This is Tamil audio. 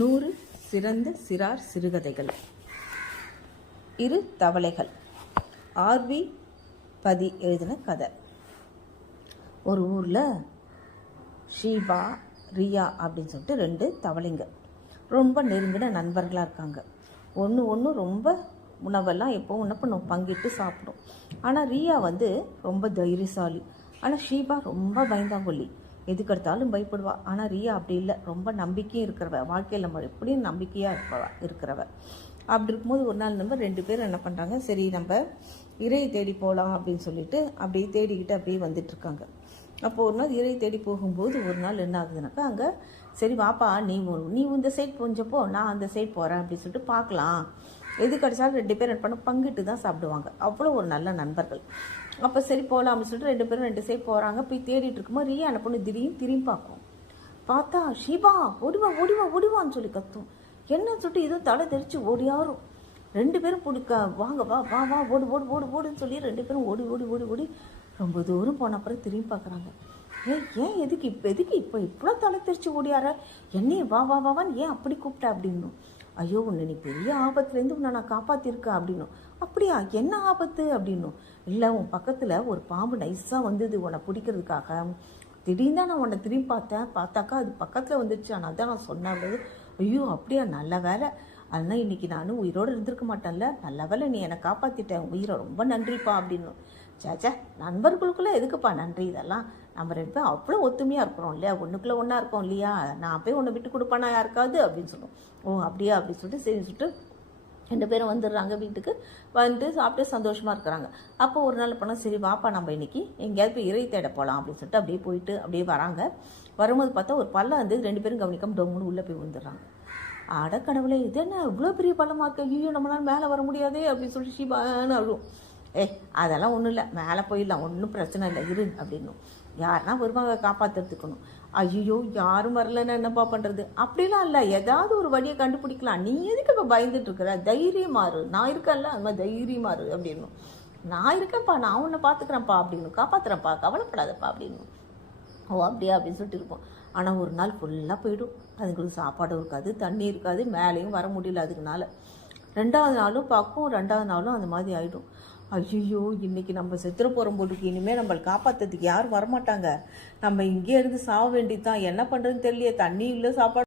100 சிறந்த சிறார் சிறுகதைகள். இரு தவளைகள். ஆர்வி பதி எழுதின கதை. ஒரு ஊரில் ஷீபா, ரியா அப்படின்னு சொல்லிட்டு 2 தவளைங்க ரொம்ப நெருங்கின நண்பர்களாக இருக்காங்க. ஒன்று ரொம்ப உணவெல்லாம் எப்போவும் என்ன பண்ணும், பங்கிட்டு சாப்பிடும். ஆனால் ரியா ரொம்ப தைரியசாலி. ஆனால் ஷீபா ரொம்ப பயந்தாங்கொல்லி, எதுக்கெடுத்தாலும் பயப்படுவா. ஆனால் ரியா அப்படி இல்லை, ரொம்ப நம்பிக்கையும் இருக்கிறவ, வாழ்க்கையில் நம்ம எப்படியும் நம்பிக்கையாக இருக்கிறவ. அப்படி இருக்கும்போது ஒரு நாள் நம்ம 2 பேரும் என்ன பண்ணுறாங்க, சரி நம்ம இறையை தேடி போகலாம் அப்படின்னு சொல்லிட்டு அப்படியே தேடிக்கிட்டு அப்படியே வந்துட்டுருக்காங்க. அப்போது ஒரு நாள் இறையை தேடி போகும்போது ஒரு நாள் என்ன ஆகுதுனாக்கா, அங்கே சரி வாப்பா நீ இந்த சைட் கொஞ்சப்போ நான் அந்த சைட் போகிறேன் அப்படின்னு சொல்லிட்டு பார்க்கலாம். எது கிடச்சாலும் 2 பேரும் என்ன பண்ண பங்கிட்டு தான் சாப்பிடுவாங்க. அவ்வளோ ஒரு நல்ல நண்பர்கள். அப்போ சரி போகலாம் அப்படின்னு சொல்லிட்டு 2 பேரும் 2 சைட் போகிறாங்க. போய் தேடிட்டு இருக்கும்போது ரியா என்ன பண்ணு, திடீர்னு திரும்பி பார்க்கும். பார்த்தா ஷீபா ஓடிவா ஓடிவா ஓடிவான்னு சொல்லி கத்தும். என்னன்னு சொல்லிட்டு இதுவும் தலை தெரிச்சு ஓடியாரும். 2 பேரும் பிடிக்க வாங்க வா வா வா ஓடு ஓடு ஓடு ஓடுன்னு சொல்லி 2 பேரும் ஓடி ஓடி ஓடி ஓடி ரொம்ப தூரம் போன அப்புறம் திரும்பி பார்க்குறாங்க. ஏன் எதுக்கு இப்போ இவ்வளோ தலை தெரிச்சு ஓடியார, என்னையே வா வா வாவான்னு ஏன் அப்படி கூப்பிட்ட அப்படின்னும். ஐயோ உன்னை நீ பெரிய ஆபத்துலேருந்து உன்னை நான் காப்பாற்றிருக்கேன் அப்படின்னும். அப்படியா, என்ன ஆபத்து அப்படின்னும். இல்லை உன் பக்கத்தில் ஒரு பாம்பு நைஸாக வந்தது உன்னை பிடிக்கிறதுக்காக. திடீர்னு தான் நான் உன்னை திரும்பி பார்த்தாக்கா அது பக்கத்தில் வந்துடுச்சு. ஆனால் தான் நான் சொன்னேன். ஐயோ அப்படியா, நல்ல வேலை, அதனால் இன்றைக்கி நானும் உயிரோடு இருந்திருக்க மாட்டேன்ல, நல்ல வேலை நீ என்னை காப்பாற்றிட்டேன், உயிரை ரொம்ப நன்றிப்பா அப்படின்னும். சேச்சா, நண்பர்களுக்குள்ளே எதுக்குப்பா நன்றி, இதெல்லாம் நம்ம 2 பேரும் அவ்வளோ ஒத்துமையாக இருக்கிறோம் இல்லையா, ஒன்றுக்குள்ளே ஒன்றா இருக்கோம் இல்லையா, நான் போய் உன்னை விட்டு கொடுப்பானா யாருக்காவது அப்படின்னு சொல்லுவோம். ஓ அப்படியா அப்படின்னு சொல்லிட்டு சரி சொல்லிட்டு 2 பேரும் வந்துடுறாங்க. வீட்டுக்கு வந்து சாப்பிட்டு சந்தோஷமாக இருக்கிறாங்க. அப்போ ஒரு நாள் பண்ணால் சரி வாப்பா நம்ம இன்னைக்கு எங்கேயாவது போய் இறை தேட போகலாம் அப்படின்னு சொல்லிட்டு அப்படியே போயிட்டு அப்படியே வராங்க. வரும்போது பார்த்தா ஒரு பள்ளம் 2 பேரும் கவனிக்காம டொம்முன்னு உள்ளே போய் வந்துடுறாங்க. அடக்கடவுளே, இது என்ன இவ்வளோ பெரிய பள்ளமாக இருக்கு, ஐயோ நம்மளால் மேலே வர முடியாதே அப்படின்னு சொல்லிட்டு ஷீபான்னு அழுவும். அதெல்லாம் ஒன்றும் இல்லை, மேலே போயிடலாம், ஒன்றும் பிரச்சனை இல்லை இரு அப்படின்னும். யாருன்னா வருவாங்க காப்பாற்றுறதுக்கணும். ஐயோ யாரும் வரலன்னு என்னப்பா பண்ணுறது, அப்படிலாம் இல்லை, ஏதாவது ஒரு வழியை கண்டுபிடிக்கலாம், நீ எதுக்கு இப்போ பயந்துட்டு இருக்கிற, தைரியமாறு, நான் இருக்கேன்ல அது மாதிரி தைரியமாறு அப்படின்னும். நான் இருக்கேன்ப்பா, நான் உன்னை பார்த்துக்கிறேன்ப்பா அப்படின்னும், காப்பாற்றுறேன்ப்பா கவலைப்படாதப்பா அப்படின்னும். ஓ அப்படியா அப்படின்னு சொல்லிட்டு இருப்போம். ஆனால் ஒரு நாள் ஃபுல்லாக போயிடும். அதுங்களுக்கு சாப்பாடும் இருக்காது, தண்ணி இருக்காது, மேலேயும் வர முடியல. அதுக்குனால 2வது நாளும் பார்க்கும், 2வது நாளும் அந்த மாதிரி ஆகிடும். ஐயோ இன்றைக்கி நம்ம செத்துற போகிறோம் போட்டுக்கு, இனிமேல் நம்மளை காப்பாற்றுறதுக்கு யாரும் வரமாட்டாங்க, நம்ம இங்கே இருந்து சாக வேண்டியது தான், என்ன பண்ணுறதுன்னு தெரியலையே, தண்ணி இல்லை சாப்பாடு